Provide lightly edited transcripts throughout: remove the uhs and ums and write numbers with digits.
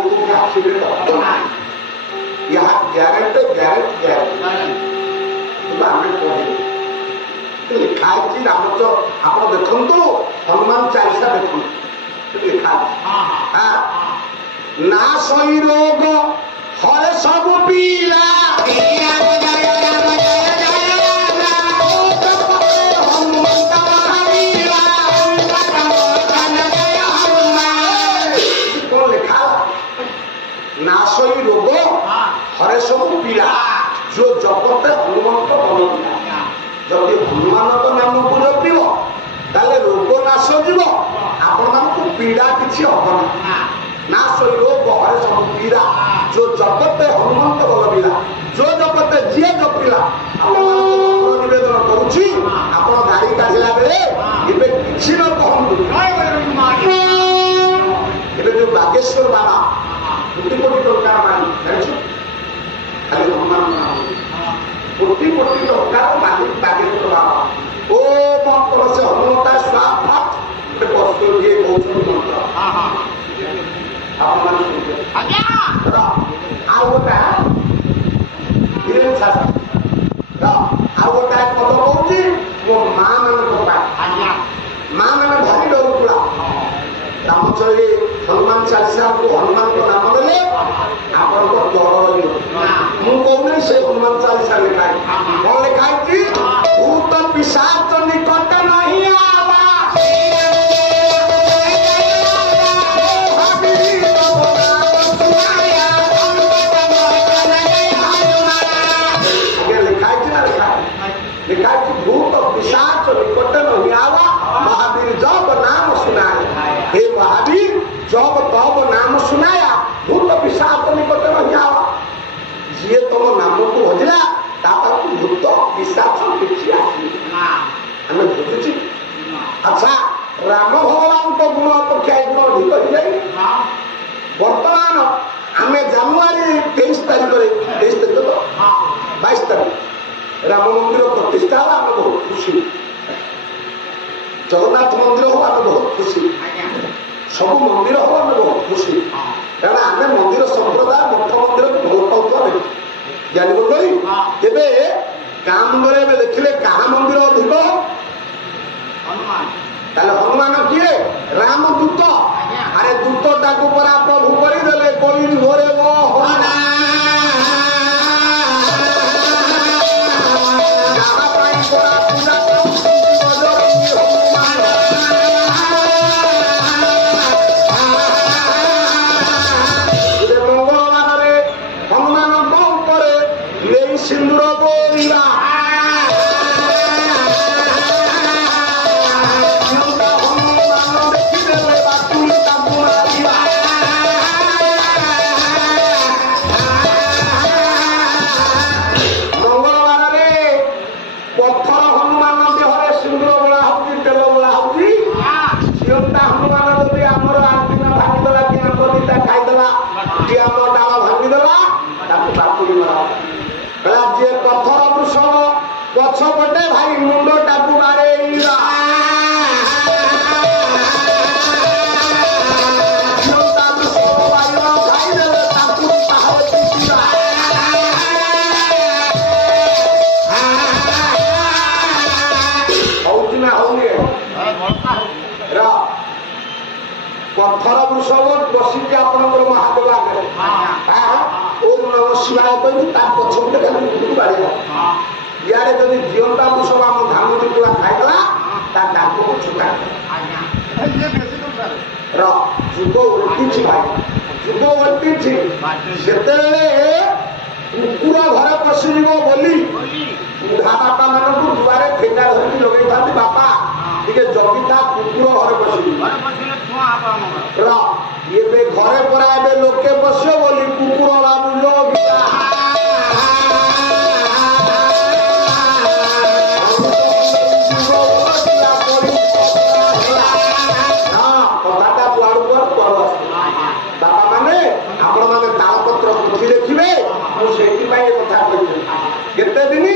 गाड़ी को एक्सीडेंट होना यहाँ ग्यारंटी लिखा है रामच आप देखु हनुमान चालीसा देखु लिखा ना सही रोग हरे सब पीला नाशई रोग हरे सब पीड़ा जो जगते हनुमंत बनना जदि हनुमान नाम को जपिब ताले रोग नाश जीव आपण पीड़ा किसी हबना नाशई रोग हरे सब पीड़ा जो जगते हनुमंत बलबिला जो जगते जी जपिला निवेदन करुच्ची आप गाड़ी काढ़ला बेले किसी न कहूँ जो बागेश्वर बाबा कोटी कोटी टंका मालिक खाली हनुमान कोटी कोटी टंका मालिक बागेश्वर बाबा ओ मंत्र से हनुमता स्वाहा गोटे वस्तु दिए कौन मंत्र आप गोटा ଆଉ ଗୋଟାଏ ପଦ କହୁଛି ମୋ ମା ମାନଙ୍କ ପାଇଁ ମା ମାନେ ଭାରି ଡରୁଥିଲା ରାମଚରି ହନୁମାନ ଚାଳିଶା ହନୁମାନଙ୍କ ନାମ ଦେଲେ ଆପଣଙ୍କ ଡର ରହିବ ମୁଁ କହୁନି ସେ ହନୁମାନ ଚାଳିଶା ଲେଖା କଣ ଲେଖା ହେଇଛି ଭୂତ ପିଶାଚ ନିକଟ ନାହିଁ ଆବା लिखा कि भूत पिशाच निकट नहीं आवा महावीर जब नाम सुनाया हे महावीर जब तब नाम सुनाया भूत पिशाच निकट नहीं आवा जी तुम नाम को भजला भूत पिशाच किसी आम भुलुची अच्छा राम भगवान को गुण अपेक्षा गुण अधिक हो जाए बर्तमान आम जानुरी 23 तारीख 23 तारीख तो 22 तारीख राम मंदिर प्रतिष्ठा हो आम बहुत खुशी जगन्नाथ मंदिर हो आम बहुत खुशी सब मंदिर हो आम बहुत खुशी कारण आम मंदिर संप्रदाय मठ मंदिर को भल पाऊँ जानी तेरे गाँ मुंडे देखिले क्या मंदिर अधिक हनुमान किए राम दूत अरे दूतटा को परा प्रभु करदे कोई घोरे सिंदूर बोलिया पत्थर वृषभ पछपटे भाई मुंड टाकू बारे पत्थर वृषभ बसिक आपंकर महादेव आगे ओम नम शिवाय कही पछपटे खाली बाड़ी इे जब जीवंता वृषभ आम धान पूरा खाईदेला डाक को छुटा जुग उल्टी भाई जुग उल्टी से कुकुर घर पशिज बोली बुढ़ा बापा मान दुआरे ठेका धरिकी लगे था बापा टे जगी था कुकुर घर पशिज ये घरे परा लोके बस बोली कुकुर बाबू बापा माने आपण मैंने तालपत्र पुथी देखिए मुझे कथा केते दिन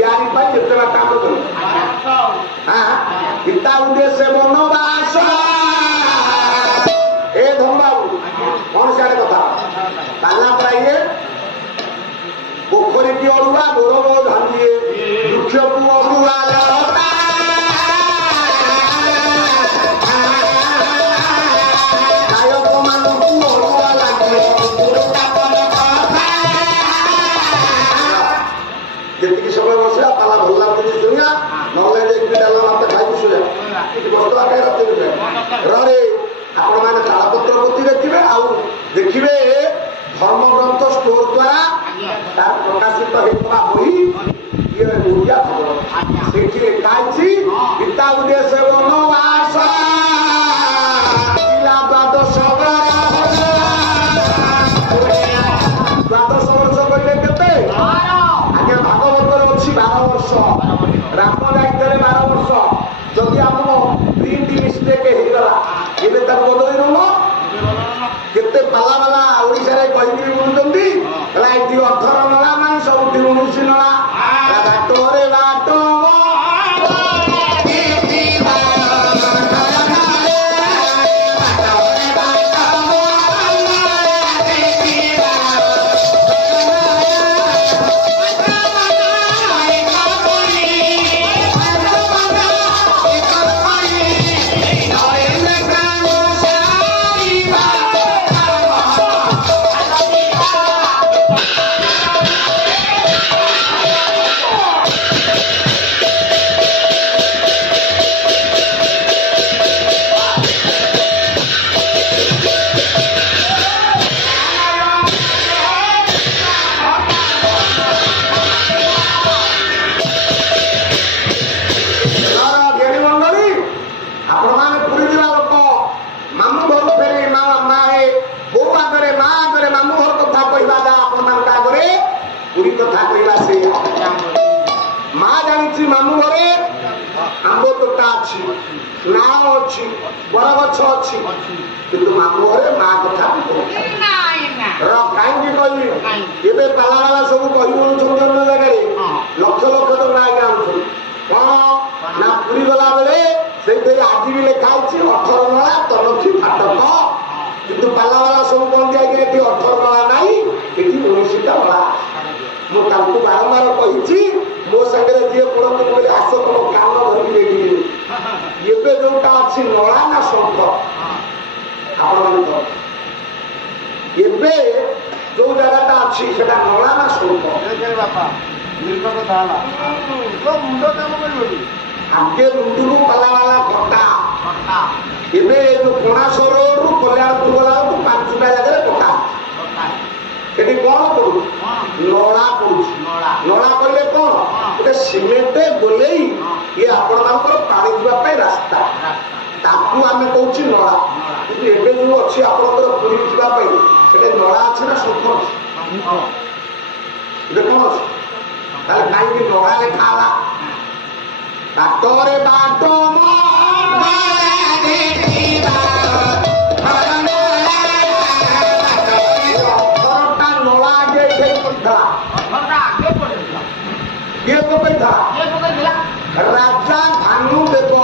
यारी जितना काम कर पिता उद्देश्य बनवास ए धन बाबू कौन सियाड़े कथा ପାଲା ପାଇଏ ପୋଖରୀ କି ଅରୁଆ ଗୋର ଭାଙ୍ଗିଏ ବୃକ୍ଷକୁ ଅରୁଆ ଗାୟକ ମାନଙ୍କୁ ଅରୁଆ ଲାଗେ ଯେତିକି ସମୟ ବସିବା ପାଲା ଭଲ ଲାଗୁଛି ଶୁଣିବା ନହେଲେ ଯାଇକି ଡାଲା ମାତେ ଖାଇକି ଶୋଇବା ଏଠି ବସିବା ଖାଇ ରାତିରେ ରରେ ଆପଣମାନେ ତାଳପତ୍ର ପୋତି ଦେଖିବେ ଆଉ ଦେଖିବେ ଧର୍ମଗ୍ରନ୍ଥ ଷ୍ଟୋର ଦ୍ୱାରା ତାର ପ୍ରକାଶିତ ହେଇଥିବା ବହି ଇଏ ଓଡ଼ିଆ ଖବର ସେଠି ଲେଖା ହେଇଛି ଗୀତା ଉଦ୍ଦେଶ୍ୟ ବନବାସ ଦ୍ୱାଦଶ ବର୍ଷ କହିଲେ କେତେ ଆଜ୍ଞା ଭାଗବତରେ ଅଛି 12 ବର୍ଷ ରାମ ଯାଇଥିଲେ 12 ବର୍ଷ ଯଦି ଆମର ପ୍ରିଣ୍ଟ ମିଷ୍ଟେକ୍ ହେଇଗଲା ଏବେ ତାକୁ ବଦଳେଇ ଦଉନ କେତେ ପାଲା ବାଲା ଓଡ଼ିଶାରେ କହିକିରି ବୁଲୁଛନ୍ତି ହେଲା ଏଠି 18 ନଳା ମାନେ ସବୁଠି 19 ନଳା ବାଟରେ ବାଟ କଥା କହିବା ସେଇଆ ମା ଜାଣିଛି ମାମୁଁ ଘରେ ଆମ୍ବ ତୋଟା ଅଛି ନାଳ ଅଛି ବରଗଛ ଅଛି କିନ୍ତୁ ମାମୁଁ ଘରେ ମା କଥା କାହିଁକି କହିବି ଏବେ ପାଲା ବାଲା ସବୁ କହିବୁଛନ୍ତି ଅନ୍ୟ ଜାଗାରେ ଲକ୍ଷ ଲକ୍ଷ ଟଙ୍କା ଆଜ୍ଞା ଆଣୁଛନ୍ତି କଣ ନା ପୁରୀ ଗଲା ବେଳେ ସେଇଥିରେ ଆଜି ବି ଲେଖା ହେଇଛି 18 ନଳା ତନଖି ଫାଟକ କିନ୍ତୁ ପାଲା ବାଲା ସବୁ କହନ୍ତି ଆଜ୍ଞା ଏଠି 18 ନଳା ନାହିଁ ଏଠି 19ଟା ନଳା ମୁଁ ତାଙ୍କୁ ବାରମ୍ବାର କହିଛି ମୋ ସାଙ୍ଗରେ ଯିଏ ପଡନ୍ତି କହିଲେ ଆସ ତମ କାନ ଧରିକି ନେଇଯିବି ଏବେ ଯୋଉଟା ଅଛି ନଳା ନା ଶଙ୍ଖ ଆପଣମାନେ ଏବେ ଯୋଉ ଜାଗାଟା ଅଛି ସେଟା ନଳା ନା ଶଙ୍ଖ ବାପା ଆଗେ ମୁଣ୍ଡରୁ ପାଲା ବାଲା କଟା ଏବେ ଯୋଉ କୋଣାସରରୁ କଲ୍ୟାଣପୁର ଗଲା ବେଳକୁ 5ଟା ଜାଗାରେ କଟା ଏଠି କଣ ପଡୁଛି ନଳା ପଡୁଛି ନଳା କହିଲେ କଣ ଗୋଟେ ସିମେଣ୍ଟ ଗୋଲେଇ ଇଏ ଆପଣ ମାନଙ୍କର ପାଣି ଯିବା ପାଇଁ ରାସ୍ତା ତାକୁ ଆମେ କହୁଛି ନଳା କିନ୍ତୁ ଏବେ ଯୋଉ ଅଛି ଆପଣଙ୍କର ପୁରୀ ଯିବା ପାଇଁ ସେଟା ନଳା ଅଛି ନା ଶଙ୍ଖ ଅଛି ଏବେ କଣ ଅଛି ତାହେଲେ କାହିଁକି ନଳା ଲେଖା ହେଲା ବାଟରେ ବାଟ କିଏ ପକେଇଥିଲା ରାଜା ଭାନୁଦେବ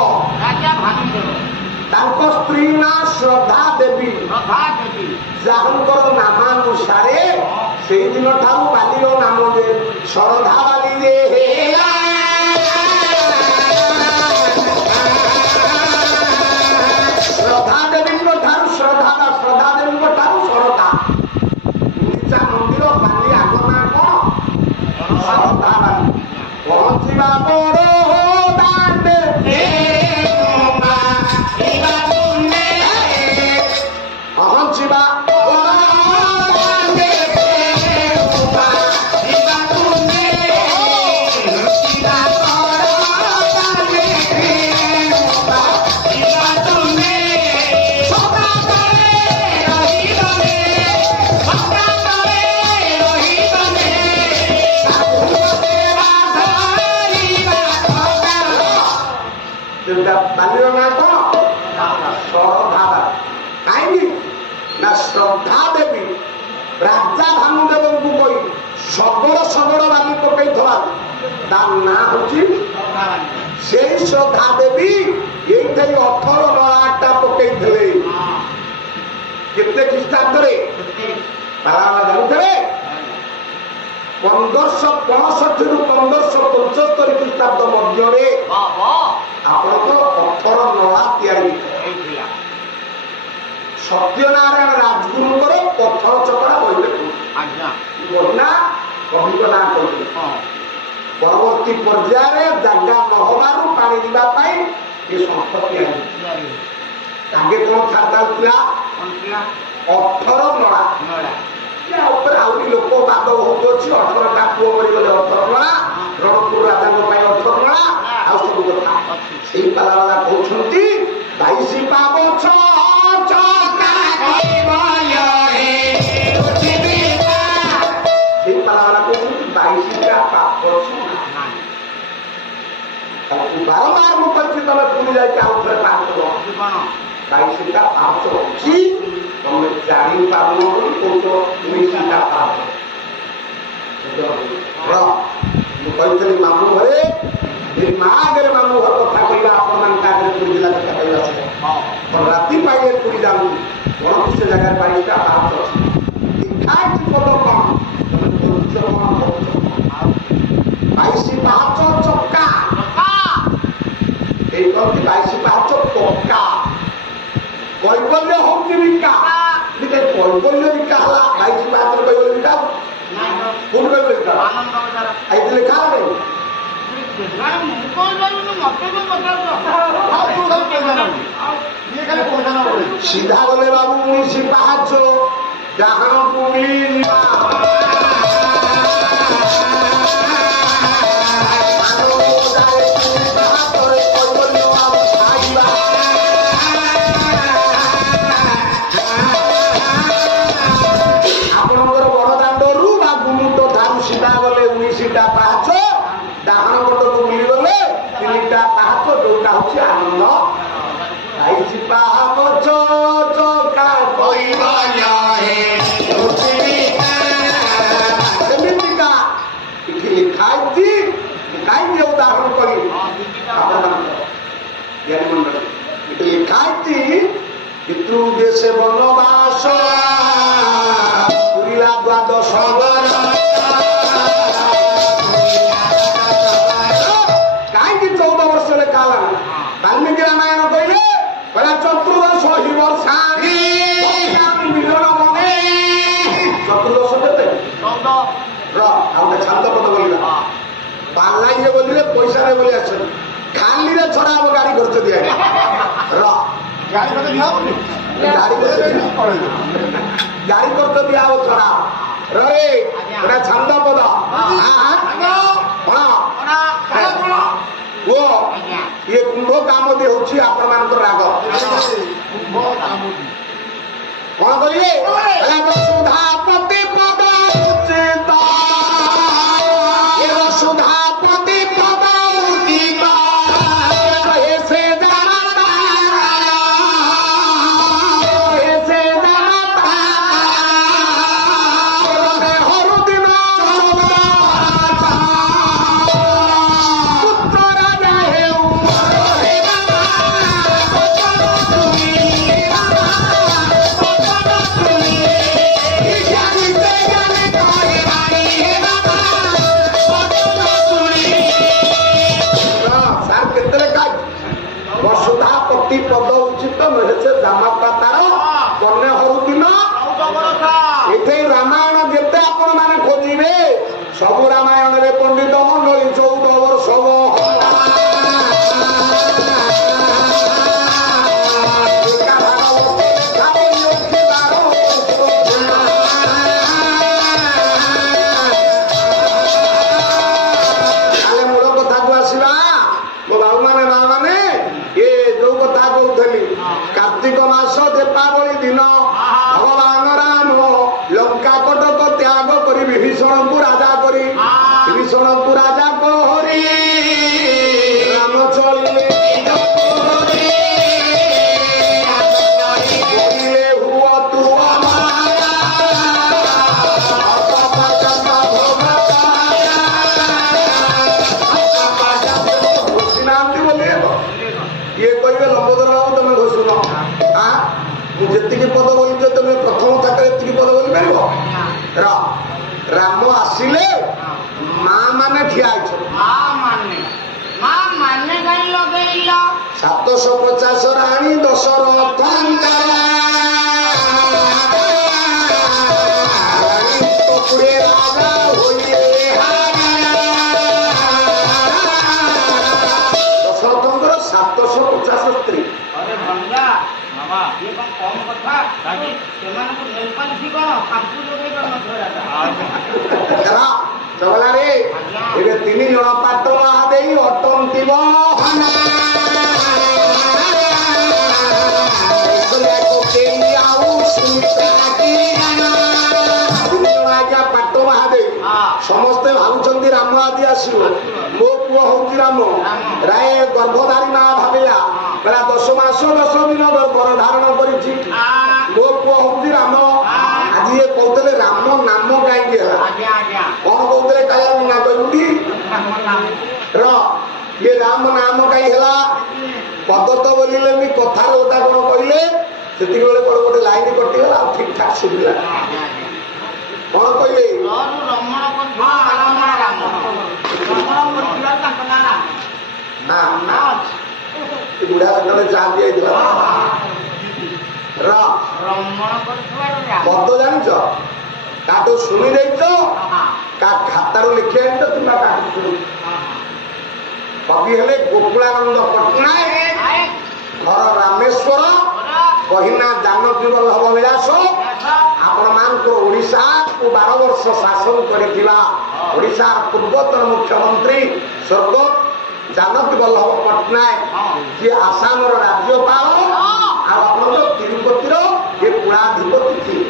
ତାଙ୍କ ସ୍ତ୍ରୀ ନା ଶ୍ରଦ୍ଧା ଦେବୀ ଯାହାଙ୍କର ନାମାନୁସାରେ ସେଇଦିନ ଠାରୁ ବାଲିର ନାମ ଯେ ଶରଧା ବାଲି ଯେ ଶ୍ରଦ୍ଧା ଦେବୀଙ୍କ ଠାରୁ ଶ୍ରଦ୍ଧା ଦେବୀଙ୍କ ଠାରୁ ଶରଧା ଗୁଣ୍ଡିଚା ମନ୍ଦିର ବାଲି ଆଗ ନା କଣ ଶରଧା ବାଲି ପହଞ୍ଚିବା ବଡ ଦାଣ୍ଡେ ପହଞ୍ଚିବା ବାଲିର ନାଁ କଣ ଶରଧା କାହିଁକି ନା ଶ୍ରଦ୍ଧା ଦେବୀ ରାଜା ଭାନୁଦେବଙ୍କୁ କହି ଶଗଡ଼ ବାଲି ପକେଇଥିବା ତାର ନାଁ ହଉଛି ସେଇ ଶ୍ରଦ୍ଧା ଦେବୀ ଏଇଠି 18 ନଳାଟା ପକେଇଥିଲେ କେତେ ଖ୍ରୀଷ୍ଟାବ୍ଦରେ ପାଲାବାଲା ଜାଣୁଥିବେ 1565 ରୁ 1575 ଖ୍ରୀଷ୍ଟାବ୍ଦ ମଧ୍ୟରେ ଆପଣଙ୍କର 18 ନଳା ତିଆରି ହେଇଥିଲା। ସତ୍ୟନାରାୟଣ ରାଜଗୁରୁଙ୍କର ପଥର ଚକଡ଼ା ବହିରେ ବହିନା କବିଙ୍କ ନାଁ କହିଥିଲେ। ପରବର୍ତ୍ତୀ ପର୍ଯ୍ୟାୟରେ ଜାଗା ନ ହବାରୁ ପାଣି ଯିବା ପାଇଁ ଏ ଶଙ୍ଖ ତିଆରି ଆଗେ କଣ ଛାଡିଥିଲା 18 ନଳା। ଉପରେ ଆହୁରି ଲୋକ ବାଦ ବହୁତ ଅଛି। 18ଟା ପୁଅ ମରିଗଲେ 18 ନଳା, ରଣପୁର ରାଜାଙ୍କ ପାଇଁ 18 ନଳା, ଆଉ ସବୁ କଥା। ସେଇ ପାଲାବାଲା କହୁଛନ୍ତି 22 ପାବଛ ସେଇ ପାଲାବାଲା କହୁଛନ୍ତି 22ଟା ପାବଛ। ବାରମ୍ବାର ମୁଁ କହିଛି ତମେ ପୁଣି ଯାଇକି ଆଉ ଥରେ ପାଠ କର। 22ଟା ପାହାଚ ଅଛି, ତମେ ଜାଣିପାରୁନ ବୋଲି କହୁଛ 19ଟା ପାହାଚ। ମୁଁ କହିଥିଲି ମାମୁଁ ଘରେ ମା ଆଗରେ ମାମୁଁ ଘର କଥା କହିବା ଆପଣମାନଙ୍କ ଆଗରେ ପୁରୀ ଜିଲ୍ଲା କଥା କହିବା ରାତି ପାଇଲେ ପୁରୀ ଯାଆନ୍ତୁ କଣ ସେ ଜାଗାରେ 22ଟା ପାହାଚ ଅଛି। ଖାଇଛି ପଦ କଣ ତମେ କରୁଛ କଣ କରୁଛ? 22 ପାହାଚ ଚକା এই কলটি 22 পাহাচ পক্কা কৈবল্য হচ্ছে বিকা কিন্তু কৈবল্য বিকা হল 22 পাহাচ কৈবল্য বিকা কোন কৈবল্য বিকা আইতে লেখা নেই সিধা গলে বাবু 19 পাহাচ ডাহাণ পুগলি ডাহাণ পটକୁ ମିଳିଗଲେ 3ଟା ପାହାଚ ଯୋଉଟା ହଉଛି ଆନନ୍ଦ। 22 ପାହାଚ ଚକା ସେମିତିକା ଏଠି ଲେଖା ହେଇଛି। କାହିଁକି ଉଦାହରଣ କରି ଏଠି ଲେଖା ହେଇଛି ପିତୃ ଦେଶେ ବନବାସ ପୁରିଲା ଦ୍ୱାଦଶ বাল্মীকি রামায়ণ কইলে চতুর্দশ হিবর্ষা চতুর্দশ কেতে ছাত্র পদ বলিলা বাংলাইলে বলিলে পয়সারে বলি আসছেন খালিরে ছড়া হব গাড়ি খরচ দিয়া গাড়ি খরচ দিয়া হব ছড়া রে ছান্দ পদ ये कुंभ कामोदी होची आपण मानकर राग कौन करिए सुधापति पद उचित सुधापति पद उचित ऐसे जानता ऐसे जानता हरु दिन पद उचित नहे जामाता तार कन्या हरु दिन ये रामायण जिते आपण मैंने खोजे सब रामायण रे पंडित मंडली 14 वर्ष मूल कथा को आसवा मो बाबू मैंने माँ मैंने कार्तिक मास दीपावली दिन भगवान राम लंका कटक त्याग कर विभीषण को राजा करी विभीषण को राजा करी राम चलिए हुआ तू ये कहे लंबोदर बाबू तुम घोषुन जी पद बोल तुम प्रथम थाक पद बोल पार ରାମ ଆସିଲେ ମା ମାନେ ଠିଆ ହେଇଛନ୍ତି। ମା ମାନେ କାହିଁ ଲଗେଇଲ? 750 ରାଣୀ ଦଶରଥ ଦଶରଥଙ୍କର 750 ସ୍ତ୍ରୀ। ଚଗଲାରେ ଏବେ 3 ଜଣ ପାଟ ଦେଇ ଅଟନ୍ତିବ ପାଟ ବାହାଦେଇ ସମସ୍ତେ ଭାବୁଛନ୍ତି ରାମ ଆଦି ଆସିବ, ମୋ ପୁଅ ହଉଛି ରାମ। ରାୟ ଗର୍ଭଧାରୀ ମା ଭାବିଲା, କହିଲା 10 ମାସ 10 ଦିନ ଗର୍ଭ ଧାରଣ କରିଛି, ମୋ ପୁଅ ହଉଛି ରାମ। ଆଜି ଇଏ କହୁଥିଲେ ରାମ ନାମ କାହିଁକି ହେଲା? କଣ କହୁଥିଲେ କାଳିଆ ମୁନା କହିବୁଟି ଇଏ ରାମ ନାମ କାହିଁ ହେଲା? ପଦ ତ ବୋଲିଲେନି, କଥାରେ ଓଦା କଣ କହିଲେ? ସେତିକି ବେଳେ ଗୋଟେ ଲାଇନ କଟିଗଲା, ଆଉ ଠିକ ଠାକ ଶୁଭିଲା। କଣ କହିଲେ? ବୁଢା ଯେତେବେଳେ ଚା ଦିଆଯାଇଥିଲା ପଦ ଜାଣିଛ? କାଠୁ ଶୁଣି ଦେଇଛ, ଖାତାରୁ ଲେଖି ଆଣିଛ କିମ୍ବା କାଠୁ ଶୁଣି। କବି ହେଲେ ଗୋକୁଳାନନ୍ଦ ପଟ୍ଟନାୟକ, ଘର ରାମେଶ୍ୱର, କହିନା ଜାନକୀ ବଲ୍ଲଭ ବିଳାସ। ଆପଣ ମାନଙ୍କର ଓଡ଼ିଶାକୁ 12 ବର୍ଷ ଶାସନ କରିଥିବା ଓଡ଼ିଶାର ପୂର୍ବତନ ମୁଖ୍ୟମନ୍ତ୍ରୀ ସ୍ୱର୍ଗ ଜାନକୀ ବଲ୍ଲଭ ପଟ୍ଟନାୟକ, ଯିଏ ଆସାମର ରାଜ୍ୟପାଳ, ଆଉ ଆପଣଙ୍କ ତିରୁପତିର ଏ କୁଳାଧିପତି ଥିଲେ।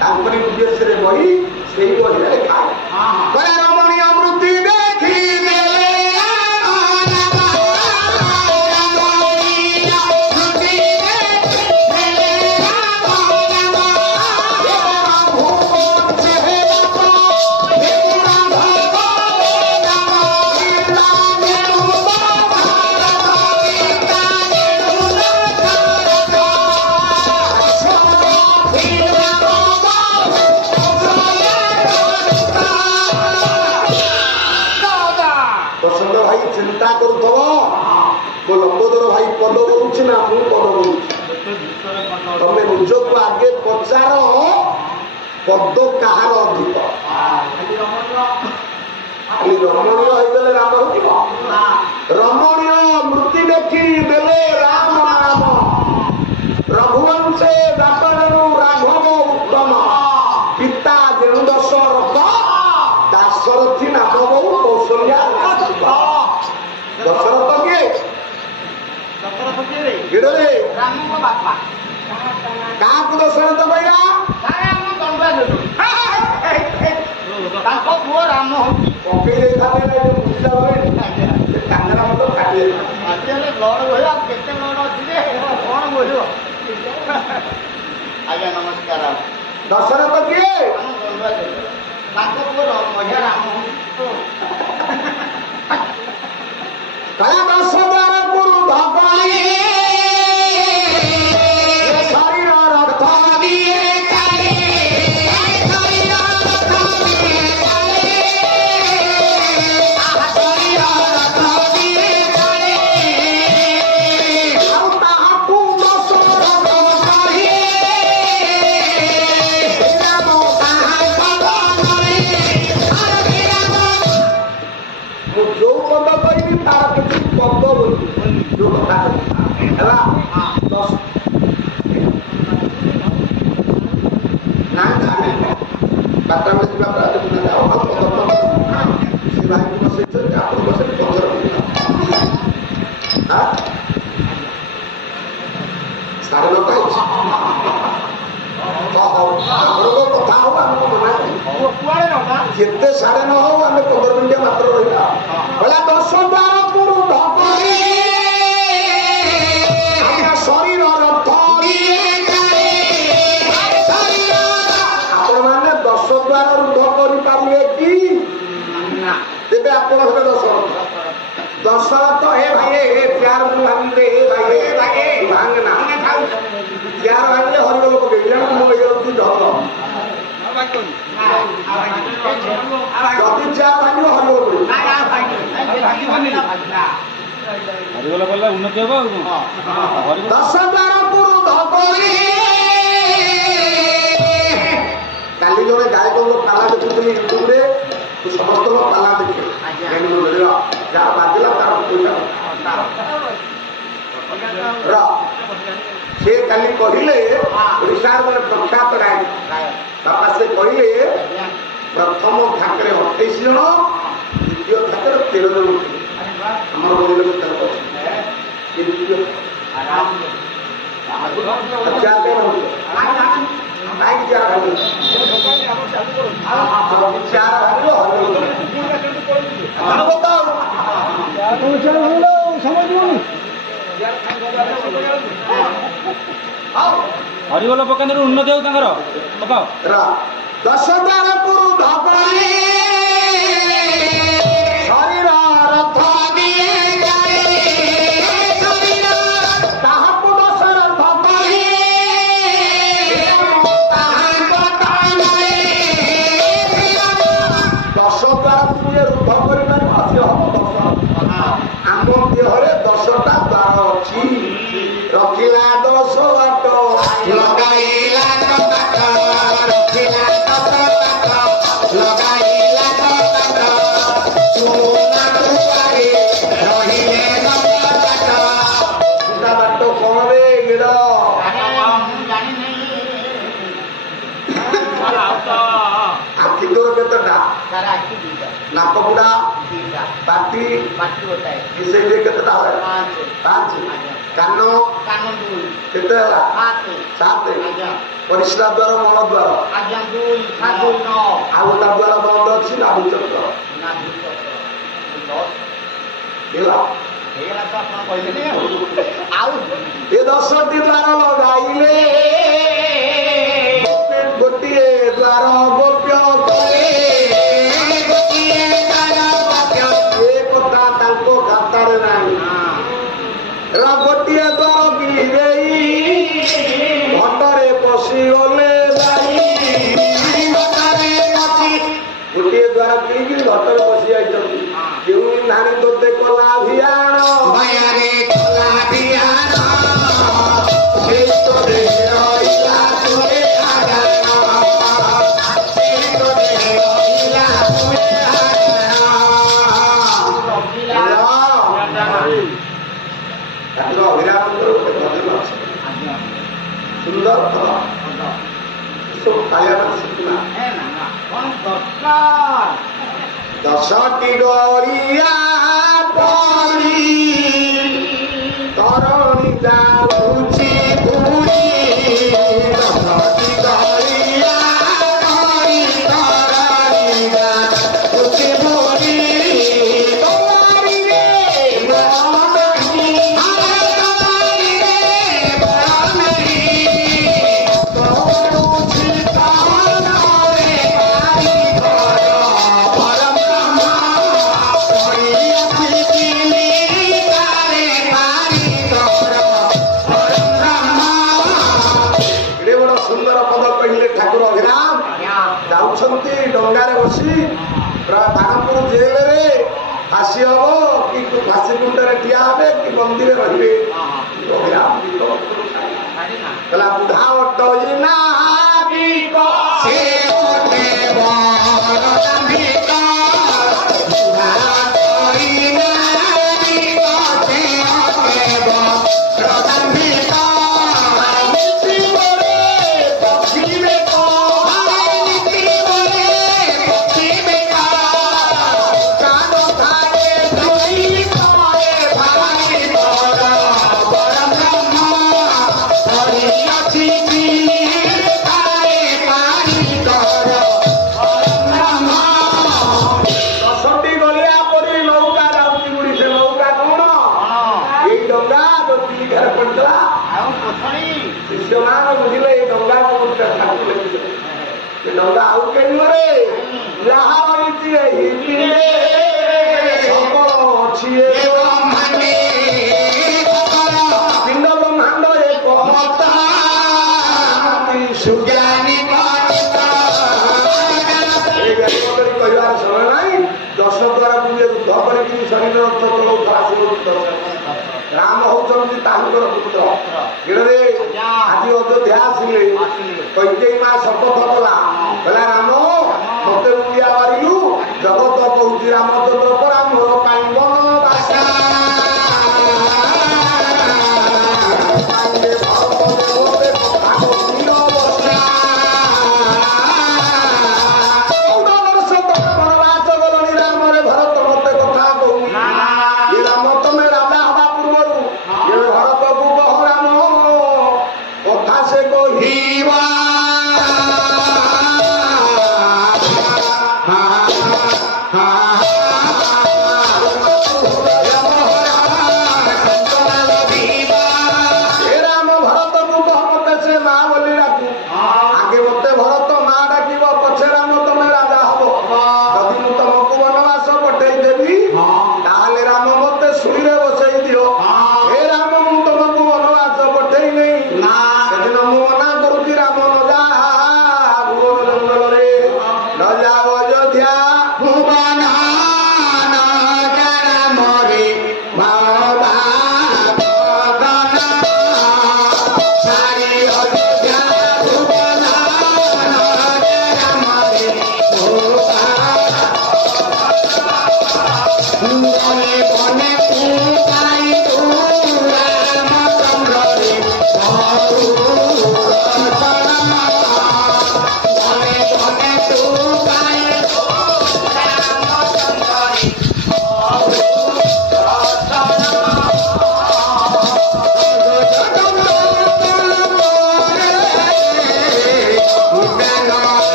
ତାଙ୍କରି ଉଦ୍ଦେଶ୍ୟରେ ବହି, ସେଇ ବହିରେ ଲେଖା ରମଣୀୟ ମୃତ୍ୟୁ ଦେଖି ଚିନ୍ତା କରୁଥିବ, ମୋ ଲମ୍ବୋଦର ଭାଇ ପଦ କହୁଛି ନା ମୁଁ ପଦ କହୁଛି? ତମେ ନିଜକୁ ଆଗେ ପଚାର, ପଦ କାହାର ଅଧିକ? ଖାଲି ରମଣୀୟ ହେଇଗଲେ ରାମ ହେଇଯିବ? ରମଣୀୟ ମୃତ୍ୟୁ ଦେଖି ଦେଲେ ରାମ ନାମ, ରଘୁବଂଶେ ଦାସଜନୁ ରାଘବ ଉତ୍ତମ, ପିତା ଯେଣୁ ଦଶରଥ, ଦାଶରଥୀ ନାମ ବହୁ କୌଶଲ୍ୟା। ଦଶରଥ କିଏ? କାହାକୁ ଦଶରଥ କହିଲା? ତାଙ୍କ ପୁଅ ରାମ ପକେଇ ଦେଇଥାନ୍ତେ କାଙ୍ଗରା ମତ ଖାଲି ବ୍ଲଡ ବୋହିବ, କେତେ ବ୍ଲଡ ଅଛି ଯେ କଣ ବୋହିବ? ଆଜ୍ଞା ନମସ୍କାର। ଦଶରଥ କିଏ? ତାଙ୍କ ପୁଅ ମଝିଆ ରାମ କଲା 10 ଦ୍ୱାର ଗୁରୁ ଭଗବାନ ଶରୀର ରଥ ଦିଏ କାଳେ, ଶରୀର ରଥ ଦିଏ କାଳେ, ଶରୀର ରଥ ଦିଏ କାଳେ, ଆଉ ତାହାକୁ ଦଶରଥ କହି ରାମ ସାହସ କରେ। ମୁଁ ଯୋଉ ପଦ କହିବି ତାର କିଛି ପଦ ବୋଲି ଯୋଉ କଥା ହେଲା। ବାରଟା ବେଳେ ଯିବା ସେ ଭାଇକୁ ବସେଇଛନ୍ତି, ଆପଣ ବସେଇ 15 ମିନିଟ୍ 9:30 ହେଇଛି। ହଉ ଆପଣଙ୍କ କଥା ହଉ, ଆମେ ମନା ଯେତେ 9:30 ହଉ, ଆମେ 15 ମିନିଟ୍ ମାତ୍ର ରହିବା। କହିଲା 10 ଦ୍ୱାର ଗୁରୁ ଭଗବାନ ଶରୀର ରଥ ଦିଏ କାଳେ, ଆପଣ ମାନେ 10 ଦ୍ୱାର ରୁଦ୍ଧ କରିପାରିବେ କି? ତେବେ ଆପଣ ହେବେ ଦଶରଥ। ଦଶରଥ ହେ ଭାଇ ହେ ପ୍ୟାର ମୁଁ ଭାଙ୍ଗିବେ, ହେ ଭାଇ ହେ ଭାଇ ଭାଙ୍ଗନା ପ୍ୟାର ଭାଙ୍ଗିଲେ ହରିବୋଲ ପକେଇବି, ମୁଁ ହେଇଯାଉଛି ଢଳ। ଯଦି ଚା ଭାଙ୍ଗିବ ହରିବୋଲ ହରିବୋଲ କଲେ ଉନ୍ନତି ହବ ଆଉ ଦଶ ଦ୍ୱାର ପୁରୁ ଧକଳି କାଲି ଜଣେ ଗାୟକଙ୍କ ପାଲା ଦେଖୁଥିଲି ୟୁଟ୍ୟୁବରେ ସମସ୍ତଙ୍କ ପାଲା ଦେଖିବେ ଯାହା ବାଜିଲା ତାର ସେ କାଲି କହିଲେ ଓଡ଼ିଶାର ଜଣେ ପ୍ରଖ୍ୟାତ ଗାୟକ ବାପା ସେ କହିଲେ ପ୍ରଥମ ଥାକରେ 28 ଜଣ ଦ୍ୱିତୀୟ ଥାକରେ 13 ଜଣ ଥିଲେ ଆମର ବଳିଲ ହରିବୋଲ ପକାନ୍ତୁ ଉନ୍ନତି ହଉ ତାଙ୍କର ପକାଅ ଦଶ ଦ୍ୱାର ପୁରୁ ଧକଳି ଶରୀର ରଥ ତାହାକୁ ଦଶର ଧକଳି ଦଶ ଦ୍ୱାର ପୁରୁ ରୁଦ୍ଧ କରିପାରିବ ସେ ହବ ଦଶ ଆମ ଦେହରେ 10ଟା ଦ୍ୱାର ଅଛି ରଖିଲା 10 ବାଟ ଲଗାଇଲା ବାଟ କଣରେ ଗିଡ଼ ଆଖି ତୋର କେତେଟା ନାକ ବୁଡ଼ା ପାଟି ମିଶେଇଲେ କେତେଟା ହୁଏ 5 କାନ କେତେ ହେଲା 7 ପରିଶ୍ରା ଦ୍ୱାର ମଳ ଦ୍ୱାର ଆଉ ଗୋଟା ଦ୍ୱାର ବନ୍ଦ ଅଛି ନାଭି ଚକ୍ର ଏ 10ଟି ଦ୍ୱାର ଲଗାଇଲେ ଗୋଟିଏ ଦ୍ୱାର ଗୋପ୍ୟ କଲେ ଏ କଥା ତାଙ୍କ ଖାତାରେ ନାହିଁ ଗୋଟିଏ ଦ୍ୱାର ଗିରେଇ ଘଟରେ ପଶିଗଲେ ଗୋଟିଏ ଦ୍ୱାର ପିଇକି ଘଟରେ ପଶି ଯାଇଛନ୍ତି କେଉଁ ନାରୀ ତୋତେ କଲା ଭିଆଣ ସୁନ୍ଦର ସବୁ ଖାଇବା ଶିଖୁନା 10ଟି ଗରିଆ ପରି ତରଣୀ ଯାଉଛି ବୁଡ଼ି 10ଟି ଗରିଆ ପରି ତରଣୀ ଯାଉଛି ବୁଡ଼ି ଡଙ୍ଗାରେ ବସି ବାଣପୁର ଜେଲରେ ଫାଶୀ ହବ କି ଫାଶୀ କୁଣ୍ଡରେ ଠିଆ ହେବେ କି ମନ୍ଦିରରେ ରହିବେ କହିଲା ବୁଢା ଅଟ ନା ବୁଝିଲେ ଏଇ ଡଙ୍ଗା ଡଙ୍ଗା ଆଉ କେଉଁରେ ଯାହା ରହିଛି ଅଛି ପିଣ୍ଡ ବ୍ରହ୍ମାଣ୍ଡ ଏକ ସୁଜ୍ଞାନୀ द्वारा बुले युद्ध करके शरीर राम होती पुत्र किरे आज अयोध्या आसिले कैकेयी माँ शपथ कला कहला राम मत बुलिया मारू जगत कहूँ रामचंद्र परा मोर पाइबन बासा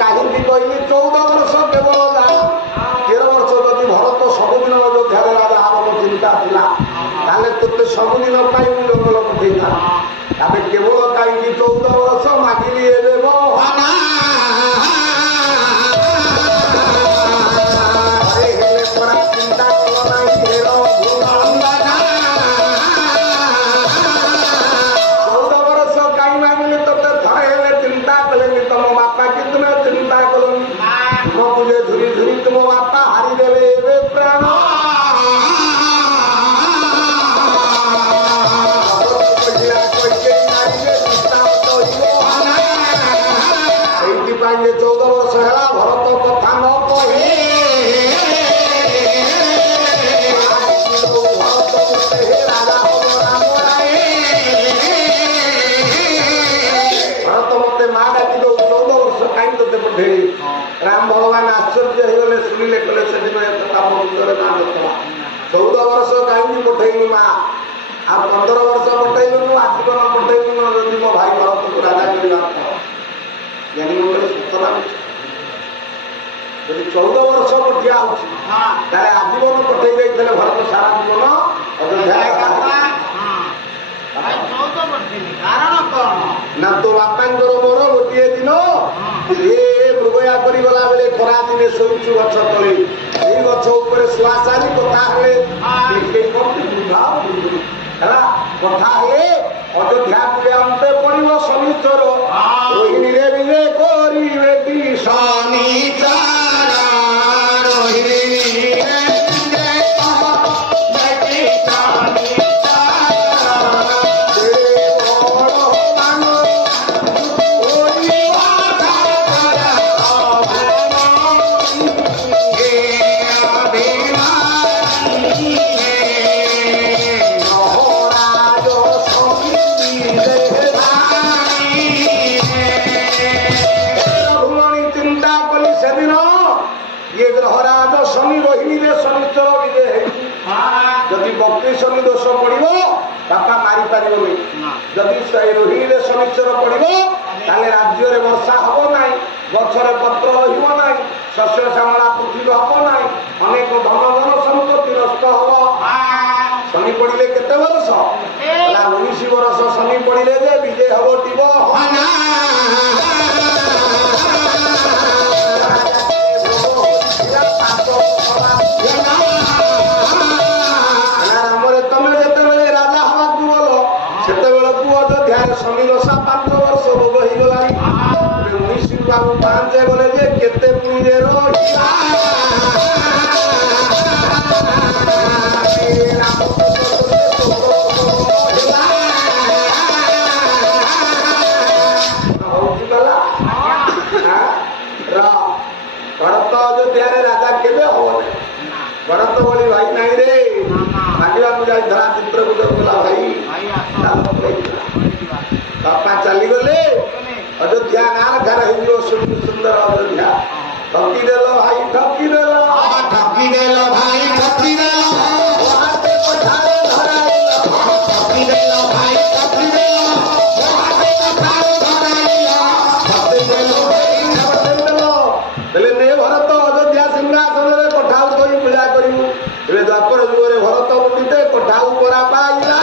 କାହିଁକି କହିଲି 14 ବର୍ଷ କେବଳ 13 ବର୍ଷ ଯଦି ଭରତ ସବୁଦିନ ଅଯୋଧ୍ୟାରେ ରାଜା ହବାର ଚିନ୍ତା ଥିଲା ତାହେଲେ ତୋତେ ସବୁଦିନ ପାଇଁ ମୁଁ ଜଙ୍ଗଲ ପଠେଇଥାନ୍ତି ତାପରେ କେବଳ କାହିଁକି 14 ବର୍ଷ ମାଗିଲି ଏବେ ହେଲେ ପରା ଚିନ୍ତା କଲ ନାହିଁ 14 ବର୍ଷ କାହିଁ ମାଗିଲି ତୋତେ ଥରେ ହେଲେ ଚିନ୍ତା କଲେନି ତମ ବାପା କି ତୁମେ ଚିନ୍ତା କଲନି ତୁମକୁ ଯେ ଧୁରି ଧୁରି ତୁମ ବାପା ହାରିଦେବେ ଏବେ ପ୍ରାଣ ସେଇଥିପାଇଁ ଯେ 14 ବର୍ଷ ହେଲା ଭରତ କଥା ନ କହି ରାଜା ହବ ରାମ ଭରତ ମତେ ମା ଡାକି ଦଉ 14 ବର୍ଷ କାହିଁ ତୋତେ ପଠେଇଲି ରାମ ଭଗବାନ ଆଶ୍ଚର୍ଯ୍ୟ ହେଇଗଲେ ଶୁଣିଲେ କଲେ ସେଦିନ ଏତେ କାମ ଭିତରେ ମା ନଥିଲା 14 ବର୍ଷ କାହିଁକି ପଠେଇଲୁ ମା ଆଉ 15 ବର୍ଷ ପଠେଇଲୁନୁ ଆଜୀବନ ପଠେଇଲୁନୁ ଯଦି ମୋ ଭାଇ ଭରତକୁ ରାଜା କରିବା ଜାଣି ସୂଚନା ଯଦି 14 ବର୍ଷ ପଠିଆ ହଉଛି ତାହେଲେ ଆଜୀବନ ପଠେଇ ଦେଇଥିଲେ ଭରତ ସାରା ଜୀବନ ନା ତୋ ବାପାଙ୍କର ମୋର ଗୋଟିଏ ଦିନ ମୃଗୟା କରିଗଲା ବେଳେ ଖରା ଦିନେ ଶୋଇଛୁ ଗଛ ତଳେ ଏଇ ଗଛ ଉପରେ ଶୁଆ ସାରି କଥା ହେଲେ ହେଲା କଥା ହେଲେ ଅଯୋଧ୍ୟା ଅନ୍ତେ ପଡିବ ଶନିଚର ରୋହିଣୀରେ ବିଜେ କରିବେ ଶନିଚାର ଯଦି ବକ୍ରି ଶନି ଦୋଷ ପଡିବ ବାପା ମାରିପାରିବନି ଯଦି ରୋହିଣୀରେ ଶନିଶ୍ଚର ପଡିବ ତାହେଲେ ରାଜ୍ୟରେ ବର୍ଷା ହବ ନାହିଁ ଗଛରେ ପତ୍ର ରହିବ ନାହିଁ ଶସ୍ୟ ଶ୍ୟାମଳା ପୃଥିବୀ ହବ ନାହିଁ ଅନେକ ଧନ ଧନ ସମ୍ପତ୍ତି ନଷ୍ଟ ହବ ଶନି ପଡିଲେ କେତେ ବର୍ଷ 19 ବର୍ଷ ଶନି ପଡିଲେ ଯେ ବିଜେ ହବ ଟିବ ଶନି ଦଶା 5 ବର୍ଷ ଭୋଗ ହେଇଗଲାଣି 19 ବାବୁ 5 ଗଲେ ଯେ କେତେ ପୁଣିରେ ରହିଲା ଭରତ ଅଯୋଧ୍ୟାରେ ରାଜା କେବେ ହବନି ଭରତ ଭଳି ଭାଇ ନାହିଁ ରେ ମାଗିବାକୁ ଯାଇ ଧରା ଚିତ୍ରକୁ ଦେଉଥିଲା ଭାଇ ବାପା ଚାଲିଗଲେ ଅଯୋଧ୍ୟା ଗାଁ ଘର ହେଇଯିବ ସୁନ୍ଦର ଅଯୋଧ୍ୟା ଠକିଦେଲ ଭାଇ ଠକିଦେଲ ଠକିଦେଲ ଭାଇ ଠକିଦେଲ ହେଲେ ନେ ଭରତ ଅଯୋଧ୍ୟା ସିଂହାସନରେ କୋଠାଉ କରି ପୂଜା କରିବୁ ଏବେ ଦ୍ୱାପର ଯୁଗରେ ଭରତ ବୁଟିତେ କୋଠାଉ ପରା ପାଇଲା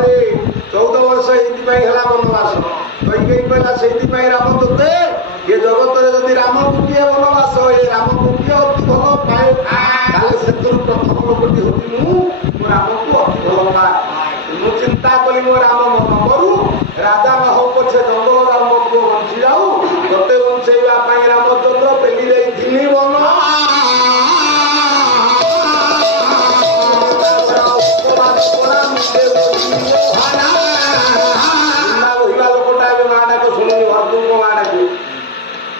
ରେ 14 ବର୍ଷ ଏଇଥିପାଇଁ ହେଲା ବନବାସ କହି କହିଲା ସେଇଥିପାଇଁ ରାମ ତୋତେ ଏ ଜଗତରେ ଯଦି ରାମ ଗୋଟିଏ ବନବାସ ଏ ରାମ ଗୋଟିଏ ଅତି ଭଲ ପାଏ ତାହେଲେ ସେଥିରୁ ପ୍ରଥମ ଲୋକଟି ହଉଛି ମୁଁ ରାମକୁ ଅତି ଭଲ ପାଏ ମୁଁ ଚିନ୍ତା କଲି ମୋ ରାମ ମନ କରୁ ରାଜା ନ ହଉ ପଛେ ଜଙ୍ଗଲ ରାମ ପୁଅ ବଞ୍ଚି ଯାଉ ତୋତେ ବଞ୍ଚେଇବା ପାଇଁ ରାମଚନ୍ଦ୍ର ପେଲି ଦେଇଥିଲି ବନ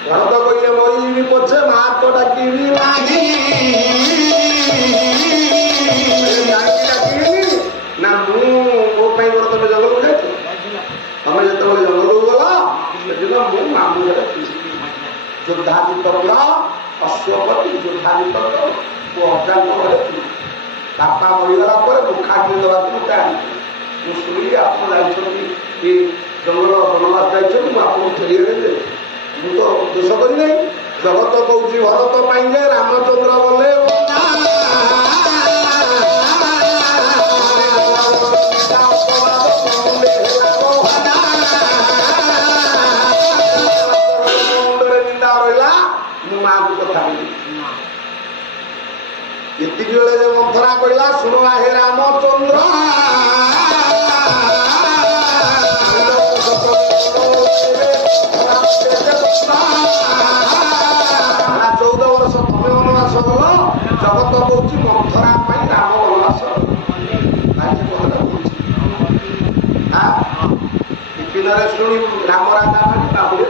ଭରତ କହିଲେ ମରିଯିବି ପଛେ ମାତ ଡାକିବି ଡାକିବିନି ନା ମୁଁ ମୋ ପାଇଁ ତମେ ଜଙ୍ଗଲକୁ ଯାଇଛ ତମେ ଯେତେବେଳେ ମାମୁଁ ଘରେ ଯୋଦ୍ଧାଜିତ ପୁର ଅଶ୍ୱପତି ଯୋଦ୍ଧାଜିତ ଓ ଅଜାଙ୍କ ଘରେ ବାପା ମରିଗଲା ପରେ ମୁଖାଗ୍ନି ଦେବାକୁ ମୋତେ ଆଣିଥିଲି। ମୁଁ ଶୁଣିଲି ଆପଣ ଯାଇଛନ୍ତି ଏ ଜଙ୍ଗଲ ବନବାସ ଯାଇଛନ୍ତି, ମୁଁ ଆପଣଙ୍କୁ ଫେରିଗଲେ ଯେ ମୁଁ ତ ଦୋଷ କରିନାହିଁ। ଜଗତ କହୁଛି ଭରତ ପାଇଁ ଯେ ରାମଚନ୍ଦ୍ର ଗଲେ ନିନ୍ଦା ରହିଲା। ମୁଁ ମାଆକୁ କଥା କହିଲି ଏତିକି ବେଳେ ଯେ ମନ୍ଥରା କହିଲା ଶୁଣ ହେ ରାମଚନ୍ଦ୍ର ଜଗତ କହୁଛି ମନ୍ଥରା ପାଇଁ ରାମ ବନବାସ ଟିଫିନରେ ଶୁଣି ରାମ ରାଜା ମାନେ ବାବୁରେ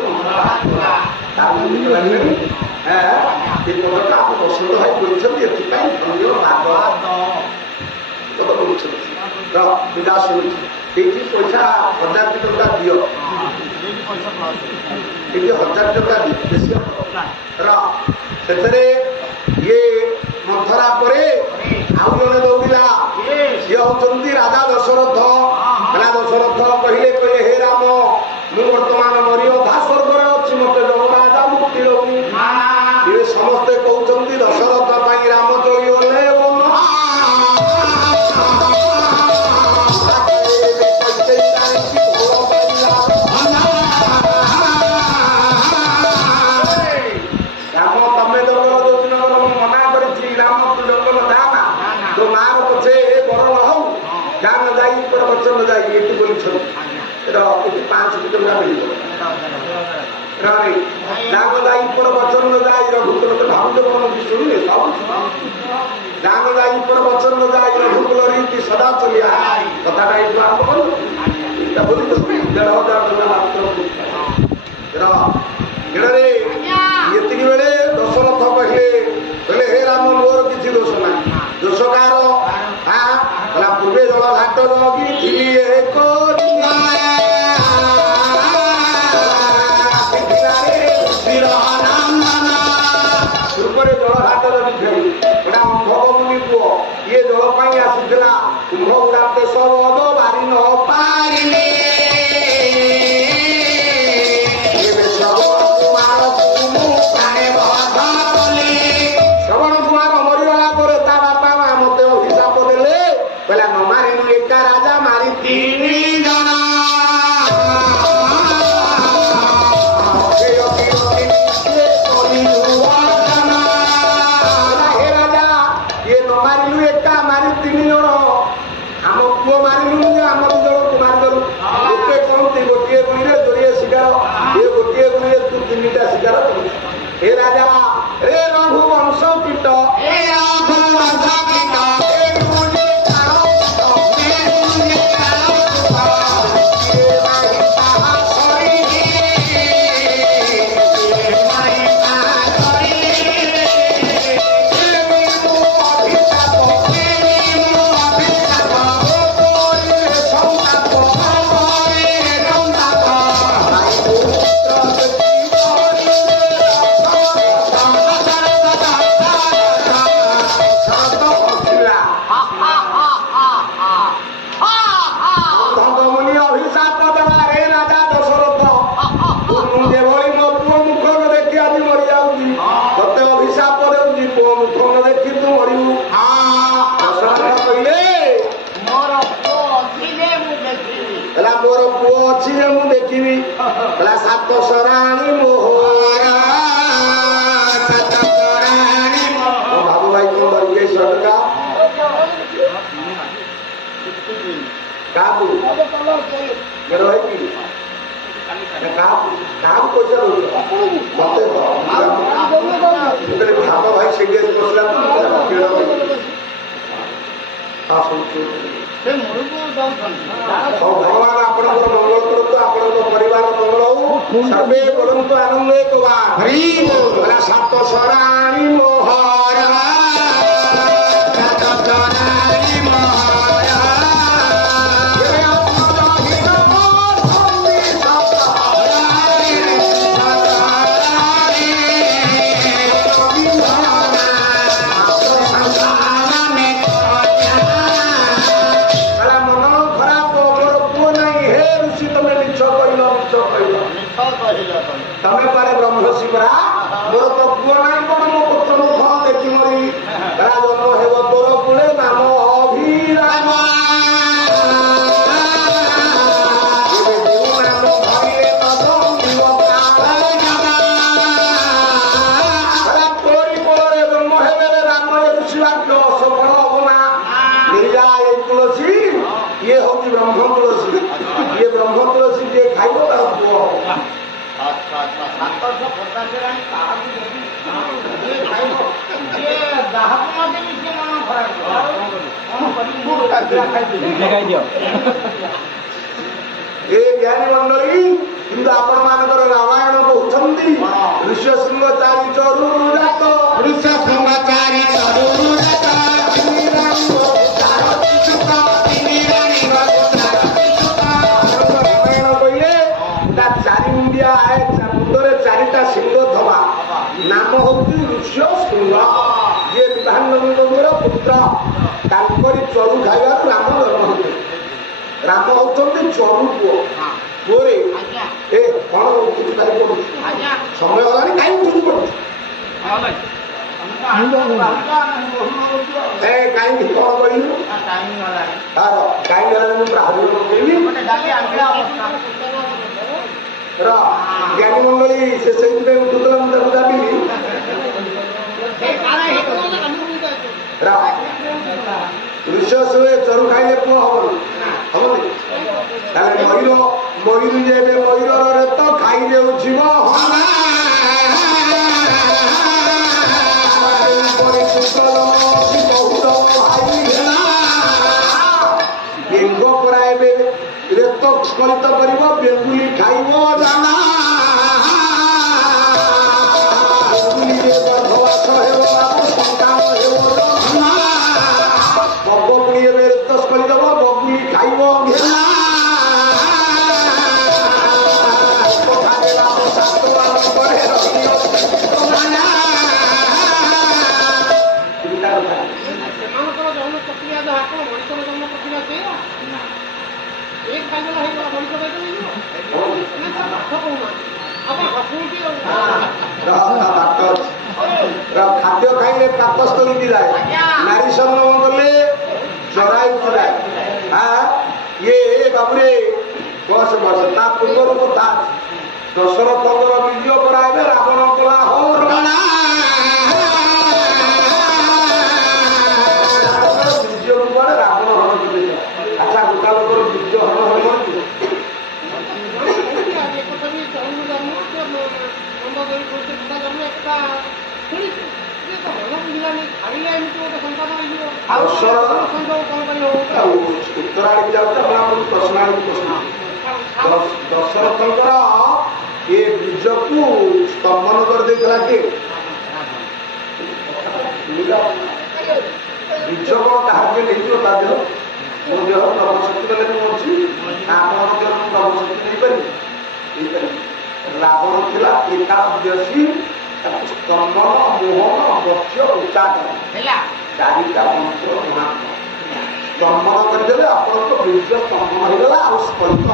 ଏ ପଦଟା ଆପଣ ପସନ୍ଦ ଭାଇ କରିଛନ୍ତି ଏଥିପାଇଁ ଧନ୍ୟବାଦ କରୁଛନ୍ତି। ବିଦା ଶୁଣୁଛି ଏଇଠି ପଇସା 1000 ଟଙ୍କା ଦିଅ, ଏଇଠି 1000 ଟଙ୍କା ଦିଅ ବେଶୀ ସେଥିରେ ଇଏ ମନ୍ଥରା ପରେ ଆଉ ଜଣେ ଦୌଡ଼ିଲା। ସିଏ ହଉଛନ୍ତି ରାଜା ଦଶରଥ। ଦଶରଥ କହିଲେ କହିଲେ ହେ ରାମ ମୁଁ ବର୍ତ୍ତମାନ ମରି ଅଧା ସ୍ୱର୍ଗରେ ଅଛି, ମତେ ଜନରାଜା ମୁକ୍ତି ଦଉନି। ଇଏ ସମସ୍ତେ କହୁଛନ୍ତି ଦଶରଥ ପାଇଁ ରାମ ଚଳିଗଲେ ସଦା ଚଲିଆ କଥାଟା ଏଇଠୁ ଆରମ୍ଭ କରୁ ଏତିକି ବେଳେ ଦଶରଥ କହିଲେ ହେ ରାମ ମୋର କିଛି ଦୋଷ ନାହିଁ। ଦୋଷ କାହାର? ପୂର୍ବେ ଜଳ ଘାଟ ଜଗିଥିଲି ପୂର୍ବରେ ଜଳ ଘାଟ ଜଗିଥିଲି ଗୋଟା ଅନ୍ଧକ ମୁନି ପୁଅ ଇଏ ଜଳ ପାଇଁ ଆସିଥିଲା। କୁମ୍ଭ ଗୁଡା ଦେଶ ବାରି ନ ପାରିଲେ ଶ୍ରବଣ କୁମାର ମରିଗଲା ପରେ ତା ବାପା ମା ମତେ ଅଭିଶାପ ଦେଲେ, କହିଲା ନ ମାରିନୁ ଏକା ରାଜା ମାରି 3 ଜଣ। ହେ ରାଜା ଇଏ ନ ମାରିଲୁ ଏକା ମାରି 3 ଜଣ। ଆମ ପୁଅ ମାରିଲୁ ଯେ ଆମ 2 ଜଣକୁ ମାରିଦେଲୁ। ଗୋଟେ କହନ୍ତି ଗୋଟିଏ ଗୁଳିରେ ଯୋଡ଼ିଏ ଶିକାର, ଏ ଗୋଟିଏ ଗୁଳିରେ ତୁ 3ଟା ଶିକାର କରୁ। ହେ ରାଜା ରେ ରଘୁ ବଂଶ କୀଟ ମୋର ପୁଅ ଅଛି ଯେ ମୁଁ ଦେଖିବି। କହିଲା 700 ରାଣୀ ମୋହରା ବାବୁ ଭାଇ କଣ ଧରିକି ସରକା କାହାକୁ ରହିକି କାହାକୁ ପଇସା ଦଉଛ ମତେ ଭାବ ଭାଇ ସେଇଠି ବସିଲା ଭଗବାନ ଆପଣଙ୍କର ମଙ୍ଗଳ କରନ୍ତୁ, ଆପଣଙ୍କ ପରିବାର ମଙ୍ଗଳ ହଉ। ସର୍ବେ ବୋଲନ୍ତୁ ଆନନ୍ଦ 700 ରାଣୀ ମୋହରା तमें पारे ब्रह्मर्षि परा मोर तो पुओ नाई कोन मो पुत्र नु फल देखि मरी राजन हेब तोर पुणे नाम अभिराम एबे देउ नाम धरिले तदम दिवकाल जाना अरे तोरी कोरे ब्रह्म हेबे राम ऋषिवाक्य सफल होना लीला ए तुलसी ये होती ब्रह्म तुलसी ये ब्रह्म तुलसी जे खाइबो तार पुओ अच्छा अच्छा 750 रानी काहाबी देवी ये खाइबो ये दाहक मध्ये मिसे मन खराब कोन करी मुर काजरा खाइ दियो ए ज्ञानी मंडली किंतु आपण मानकर रामायण कहउछंती ऋष्य सिंह चारि चरु जात ऋष्य सिंह चारि चरु जात राम चार सुका तिनी रानी रामायण कइले ता चारि मुंडिया आए मुंडरे चारिटा सिंह धवा नाम होती ऋष्य सिंह ये विधाननंदनर पुत्र तांकरी चरु खाइबा राम जन्म होते राम होती चरु पुओ पुओरे ए कौन उठुच काई पड़ु समय हलानी काई उठुच पड़ु ए काई कौन कहिलु तार काई हलानी मु प्राहरी कहली र ज्ञानी मंडली से सही पे उठुतला मु ताको दाबिली ऋष्य सुए चरु खाइले पुओ हबनी ताले मयूर जेबे मयूर रेत खाई देउछिब बेंग पराइबे रेत स्खलित करिब बेंगुली खाइब जाना बेंगुली जे गर्भवास हेब संतान हेब बबुली रेत स्खलित दब बबुली खाइब घेला खाद्य खाइले पाकस्थली जाए नारी संगम कले चराई जाए ये बाबुरे बस बस ता पूर्व कथा दशरथ विजय कराइबे रावण कला हो विजय कुआड़े रावण हरण कर अच्छा गोटा लोक विजय हरण हो उत्तराड़ी जाऊँ प्रश्न दशरथंकर ये बीज को स्तंभन कर देला के बीज कौन कहा नहीं ता देह मो देह ब्रह्मशक्ति कले अच्छी आपन देह ब्रह्मशक्ति नहीं पारि रावण थिला एकादशी स्तंभन मोहन वक्ष्य उच्चाटन चारिटा मंत्र महात्मा स्तंभन करदेले आपण बीज स्तंभन होगला आ स्फलित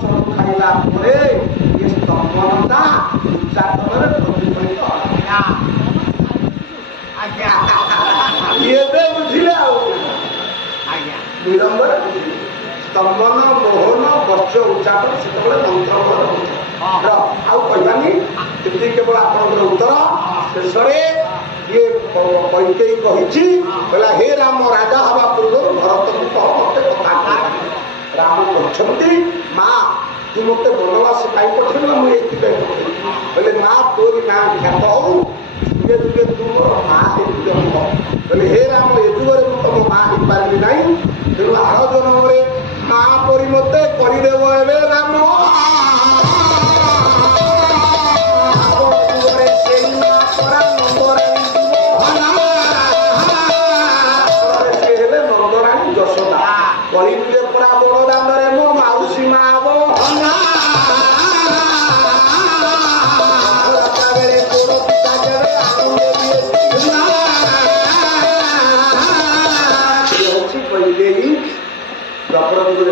चरु खाइला ये स्तंभनता उच्चाटन प्रतिफलित बुझिले विलंबर स्तंभन मोहन वक्ष्य उच्चाटन से मंत्र आउ कहबानी केवल आपंकर उत्तर शेष ये कैकेयी कही हे राम राजा हवा पूर्व भरत को कह मत कथा राम कहते माँ तू मत बनवास पाई पठेल मुझे बोले माँ तोरी ना ख्यात हो जुगे जुगे तू मोर माँ बोले हे राम ए जुगे मुझे तुम माँ हो पारि ना तेणु आर जन्म माँ परी मत करदेव ए राम कलिजुगे परा बड़ दान मो मौसी माँ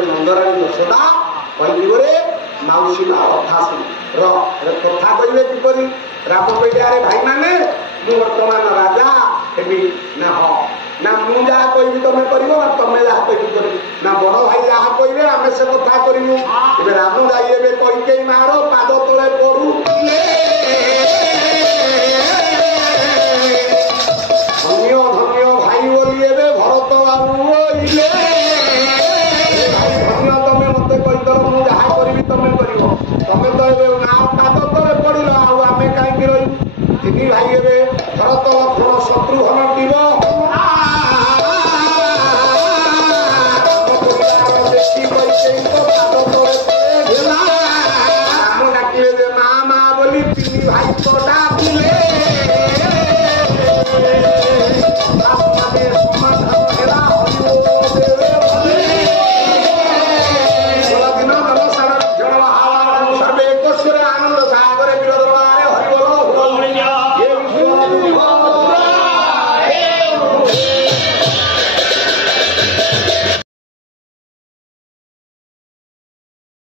ନନ୍ଦରାଣୀ ଯଶୋଦା କହିଲେ ମାଉସୀ ମା କଥା କଥା କହିଲେ କିପରି ରାମ କହିଲେ ଆରେ ଭାଇମାନେ ମୁଁ ବର୍ତ୍ତମାନ ରାଜା ହେବି ନା ହଁ ନା ମୁଁ ଯାହା କହିବି ତମେ କରିବ ନା ତମେ ଯାହା କହିବି କରିବି ନା ବଡ ଭାଇ ଯାହା କହିବେ ଆମେ ସେ କଥା କରିବୁ। ଏବେ ରାମ ଯାଇ ଏବେ କୈକେୟୀ ମାର ପାଦ ତଳେ ପଡୁଥିଲେ ଧନ୍ୟ ଧନ୍ୟ ଭାଇ ବୋଲି ଏବେ ଭରତ ବାବୁ କହିଲେ ଧନ୍ୟ ତମେ ମତେ କହିଦେଲ ମୁଁ ଯାହା କରିବି ତମେ କରିବ ତମେ ତ ଏବେ ନା ପାଦ ତଳେ ପଡିଲ ଆଉ ଆମେ କାହିଁକି ରହିବୁ। ତିନି ଭାଇ ଏବେ ଭରତ ଲକ୍ଷ୍ମଣ ଶତ୍ରୁଘ୍ନ ଥିବ ଦେଖି କୈକେୟୀଙ୍କ ପାଦ ତଳେ